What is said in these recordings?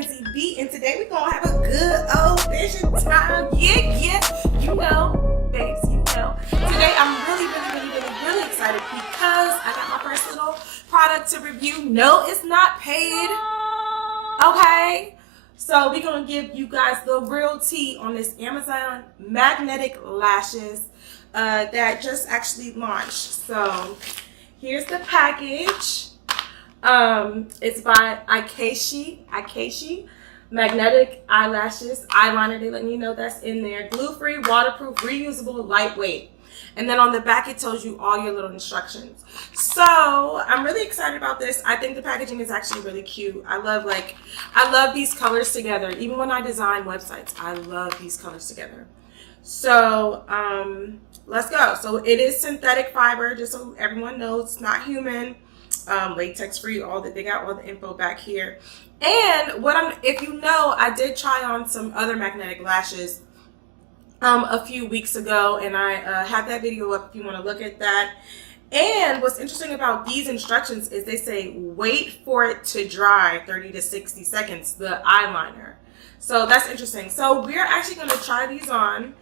Kenzie B, and today we're gonna have a good old fashioned time. Yeah, you know, babes, you know. Today I'm really excited because I got my first little product to review. No, it's not paid. Okay. So we're gonna give you guys the real tea on this Amazon magnetic lashes that just actually launched. So here's the package. It's by Eyekeshe magnetic eyelashes, eyeliner. They letting you know that's in there. Glue-free, waterproof, reusable, lightweight. And then on the back, it tells you all your little instructions. So I'm really excited about this. I think the packaging is actually really cute. I love these colors together. Even when I design websites, I love these colors together. So let's go. So it is synthetic fiber, just so everyone knows. It's not human. Latex free, they got all the info back here. And if you know, I did try on some other magnetic lashes a few weeks ago, and I have that video up if you want to look at that. And what's interesting about these instructions is they say wait for it to dry 30 to 60 seconds, the eyeliner. So that's interesting. So we're actually going to try these on,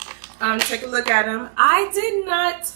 take a look at them. I did not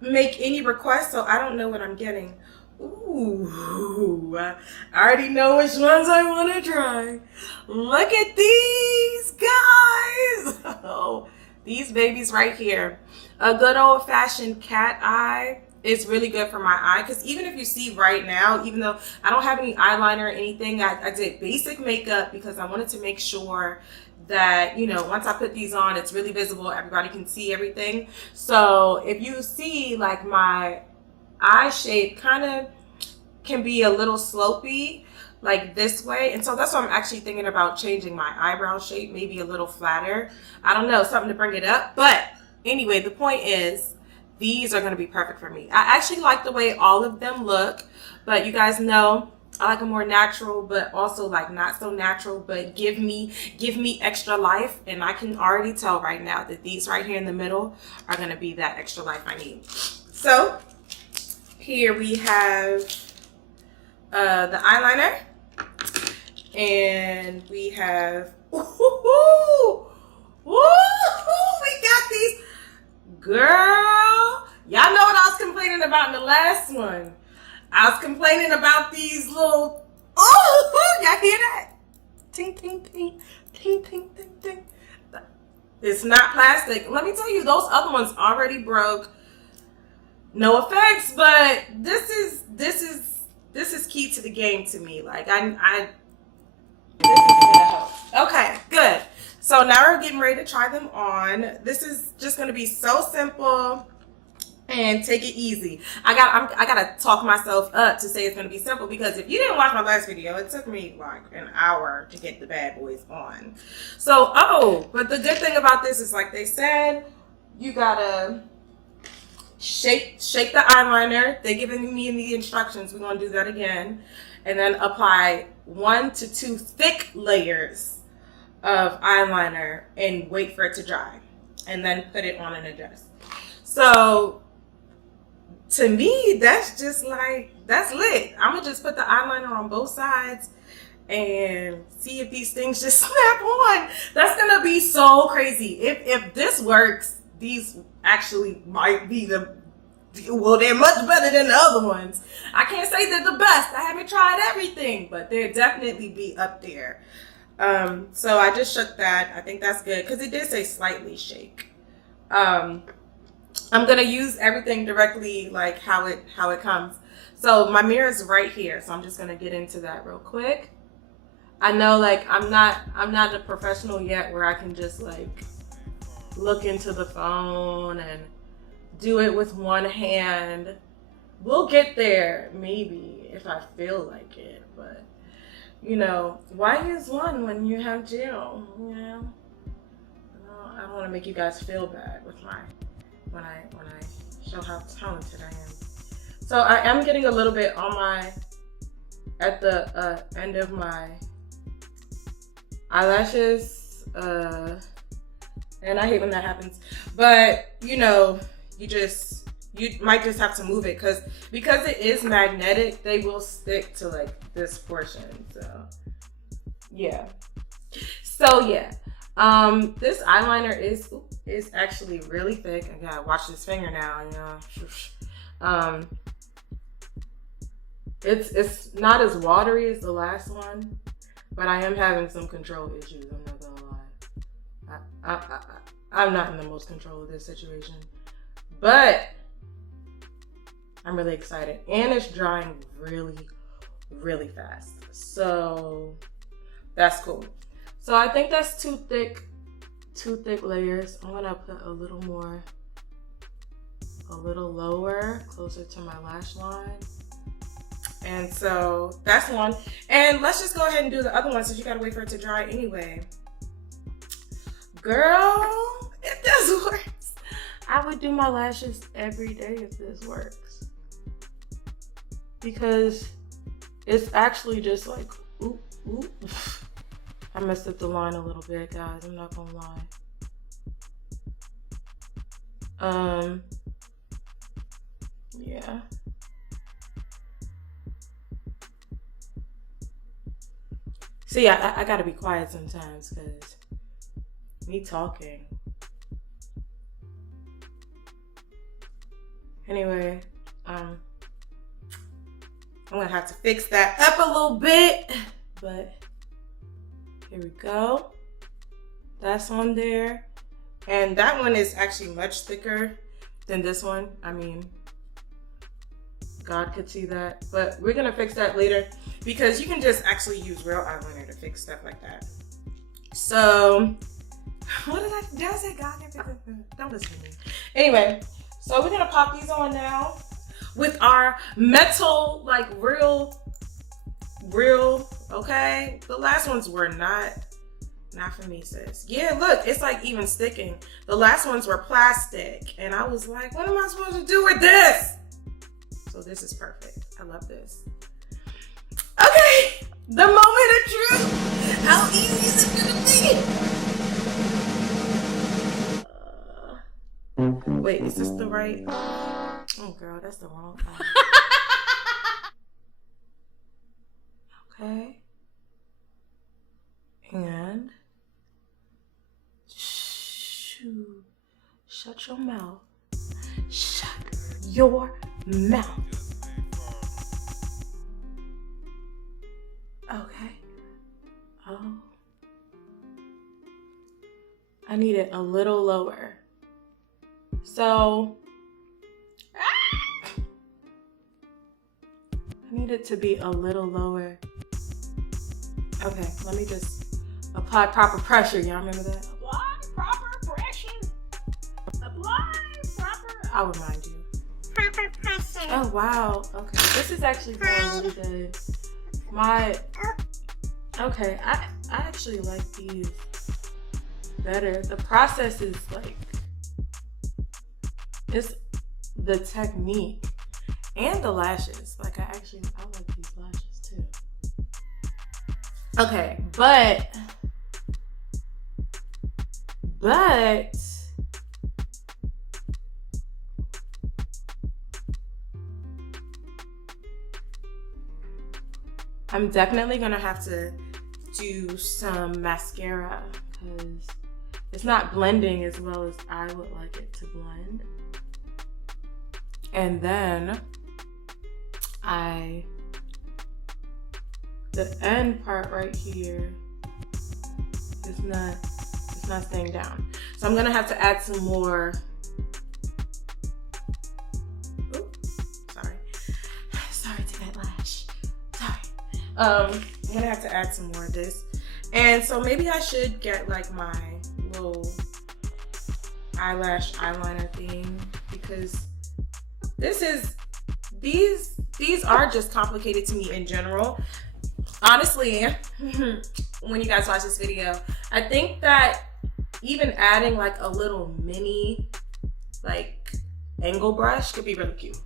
make any requests, so I don't know what I'm getting. Ooh, I already know which ones I want to try. Look at these guys. Oh, these babies right here. A good old-fashioned cat eye is really good for my eye, because even if you see right now, even though I don't have any eyeliner or anything, I did basic makeup because I wanted to make sure that, you know, once I put these on, it's really visible. Everybody can see everything. So if you see, like, my eye shape kind of can be a little slopey, like this way, and so that's why I'm actually thinking about changing my eyebrow shape, maybe a little flatter. I don't know, something to bring it up. But anyway, the point is these are going to be perfect for me. I actually like the way all of them look, but you guys know I like a more natural, but also like not so natural, but give me extra life. And I can already tell right now that these right here in the middle are going to be that extra life I need. So here we have the eyeliner, and we have, we got these, girl, y'all know what I was complaining about in the last one. I was complaining about these little, y'all hear that? Ting, ting, ting, ting, ting, ting, ting. It's not plastic. Let me tell you, those other ones already broke. No offense, but this is key to the game to me. Like this is gonna help. Okay, good. So now we're getting ready to try them on. This is just gonna be so simple and take it easy. I gotta talk myself up to say it's gonna be simple, because if you didn't watch my last video, it took me like an hour to get the bad boys on. So but the good thing about this is, like they said, you gotta shake the eyeliner. They're giving me the instructions. We're gonna do that again, and then apply 1 to 2 thick layers of eyeliner and wait for it to dry, and then put it on in a dress. So to me, that's just like, that's lit. I'm gonna just put the eyeliner on both sides and see if these things just snap on. That's gonna be so crazy. If this works, these actually might be they're much better than the other ones. I can't say they're the best. I haven't tried everything, but they'll definitely be up there. So I just shook that. I think that's good, because it did say slightly shake. I'm gonna use everything directly, like how it comes. So my mirror is right here, so I'm just gonna get into that real quick. I know, like, I'm not a professional yet where I can just like look into the phone and do it with one hand. We'll get there, maybe, if I feel like it. But you know, why use one when you have gel? You know, I don't want to make you guys feel bad with when I show how talented I am. So I am getting a little bit on at the end of my eyelashes, and I hate when that happens. But you know, you might just have to move it, because it is magnetic. They will stick to like this portion. So Yeah. So yeah, this eyeliner is actually really thick. I gotta watch this finger now, you know. It's not as watery as the last one, but I am having some control issues. I'm not gonna lie. I'm not in the most control of this situation, but I'm really excited, and it's drying really, really fast. So that's cool. So I think that's two thick layers. I'm gonna put a little more, a little lower, closer to my lash line. And so that's one. And let's just go ahead and do the other one since you gotta wait for it to dry anyway. Girl, if this works, I would do my lashes every day if this works. Because it's actually just like, oop, oop. I messed up the line a little bit, guys. I'm not gonna lie. Yeah. See, I gotta be quiet sometimes because me talking. Anyway, I'm gonna have to fix that up a little bit, but here we go. That's on there. And that one is actually much thicker than this one. I mean, God could see that, but we're gonna fix that later because you can just actually use real eyeliner to fix stuff like that. So, what did I say? God can fix it? Don't listen to me. Anyway, so we're gonna pop these on now with our metal, like real, okay? The last ones were not for me, sis. Yeah, look, it's like even sticking. The last ones were plastic, and I was like, what am I supposed to do with this? So this is perfect. I love this. Okay, the moment of truth. How easy is it gonna be? Wait, is this the right? Oh, girl, that's the wrong one. Okay. And shut your mouth. Shut your mouth. Okay. Oh. I need it a little lower. So I need it to be a little lower. Okay, let me just apply proper pressure. Y'all remember that? Apply proper pressure. Apply proper. I'll remind you. Proper pressure. Oh wow. Okay, this is actually going really good. Okay, I actually like these better. The process is like, it's the technique and the lashes. Like I like these lashes too. Okay, but I'm definitely gonna have to do some mascara because it's not blending as well as I would like it to blend. And then the end part right here is not staying down. So I'm gonna have to add some more. Sorry to that lash. Sorry. I'm gonna have to add some more of this. And so maybe I should get like my little eyelash eyeliner thing because these are just complicated to me in general. Honestly, when you guys watch this video, I think that even adding like a little mini like angle brush could be really cute.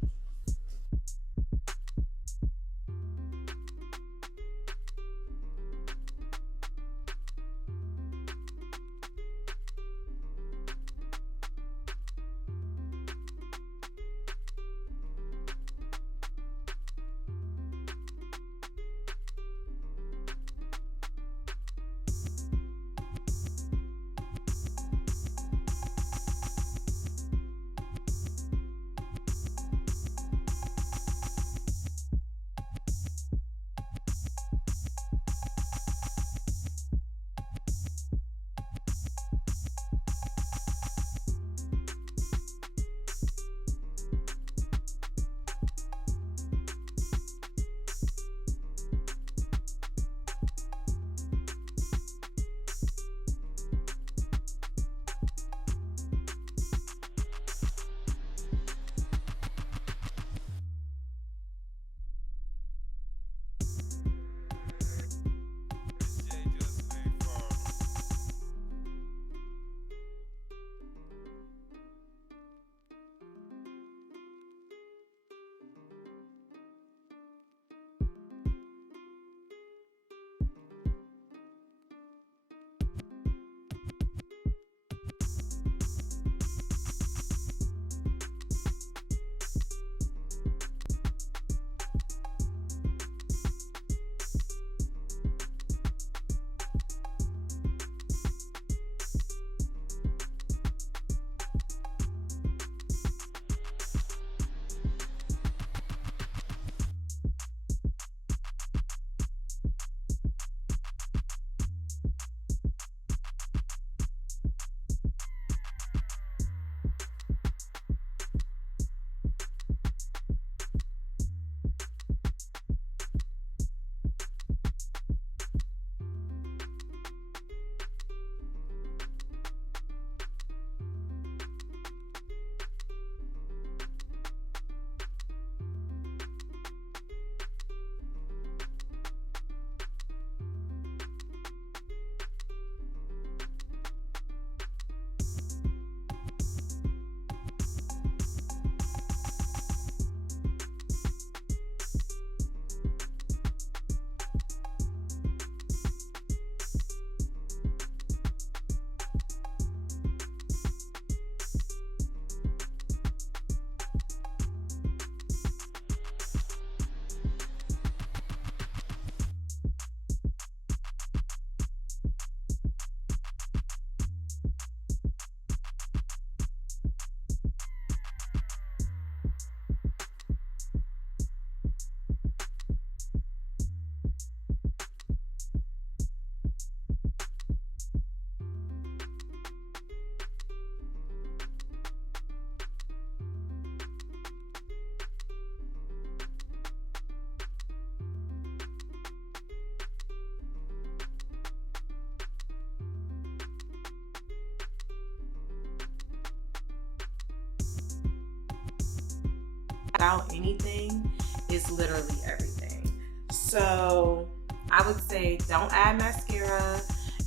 out anything is literally everything. So I would say don't add mascara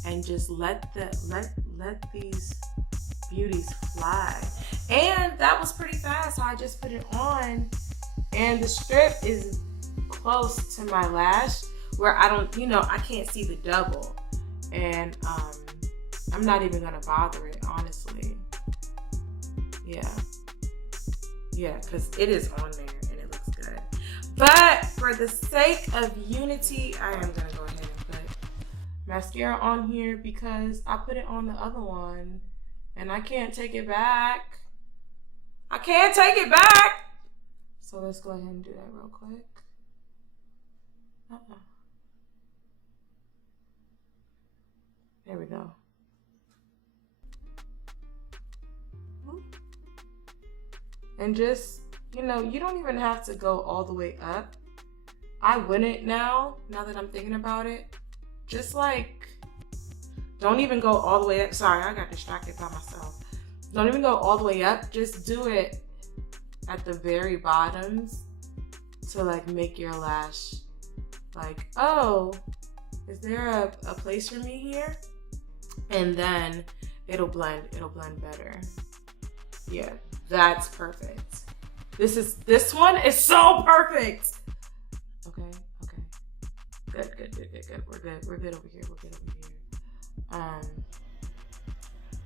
and just let these beauties fly. And that was pretty fast. So I just put it on, and the strip is close to my lash where I don't, I can't see the double. And I'm not even gonna bother it, honestly. Yeah, because it is on there and it looks good. But for the sake of unity, I am gonna go ahead and put mascara on here because I put it on the other one and I can't take it back. So let's go ahead and do that real quick. There we go. And just, you don't even have to go all the way up. I wouldn't now that I'm thinking about it. Just like, don't even go all the way up. Sorry, I got distracted by myself. Don't even go all the way up. Just do it at the very bottoms to like make your lash like, oh, is there a place for me here? And then it'll blend better. Yeah, that's perfect. This one is so perfect. Okay. Good. We're good over here.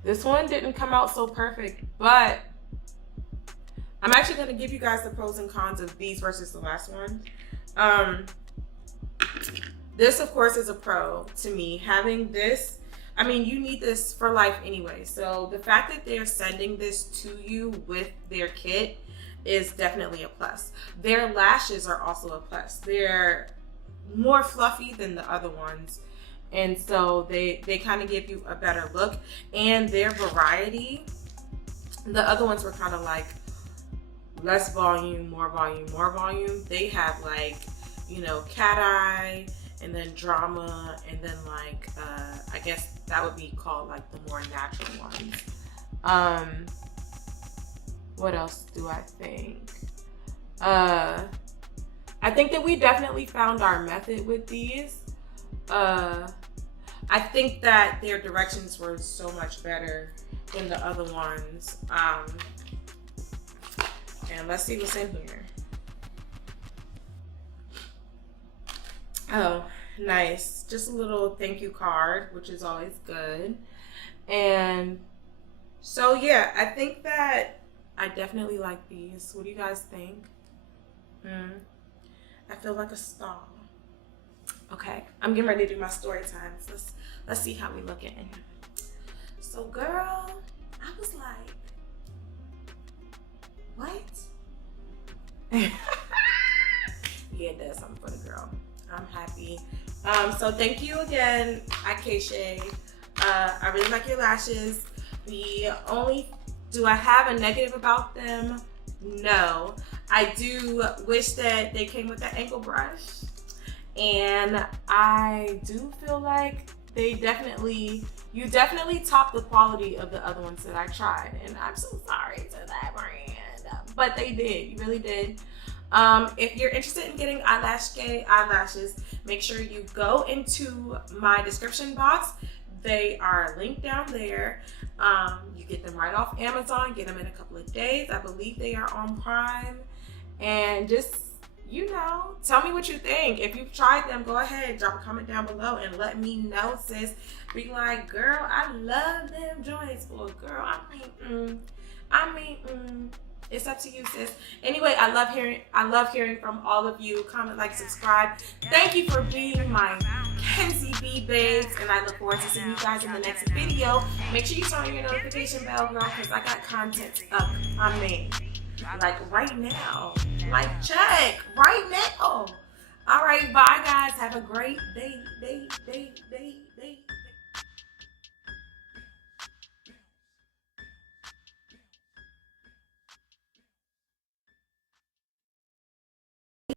This one didn't come out so perfect, but I'm actually gonna give you guys the pros and cons of these versus the last one. This of course is a pro to me. Having this, I mean, you need this for life anyway. So the fact that they're sending this to you with their kit is definitely a plus. Their lashes are also a plus. They're more fluffy than the other ones. And so they kind of give you a better look. And their variety, the other ones were kind of like less volume, more volume, more volume. They have like, cat eye, and then drama, and then like, I guess that would be called like the more natural ones. What else do I think? I think that we definitely found our method with these. I think that their directions were so much better than the other ones. And let's see what's in here. Oh, nice. Just a little thank you card, which is always good. And so, yeah, I think that I definitely like these. What do you guys think? I feel like a star. Okay, I'm getting ready to do my story time. So let's see how we looking. So, girl, I was like, what? Yeah, it does something for the girl. I'm happy. So thank you again, Eyekeshe. I really like your lashes. Do I have a negative about them? No. I do wish that they came with an ankle brush. And I do feel like you definitely top the quality of the other ones that I tried. And I'm so sorry to that brand. But they did, you really did. If you're interested in getting eyelashes, make sure you go into my description box. They are linked down there. You get them right off Amazon, get them in a couple of days. I believe they are on Prime. And just, tell me what you think. If you've tried them, go ahead, drop a comment down below and let me know, sis. Be like, girl, I love them joints. Or girl, it's up to you, sis. Anyway, I love hearing from all of you. Comment, like, subscribe. Thank you for being my Kenzie B babes, and I look forward to seeing you guys in the next video. Make sure you turn on your notification bell, girl, because I got content up on me. Like right now. Like check right now. All right, bye guys. Have a great day.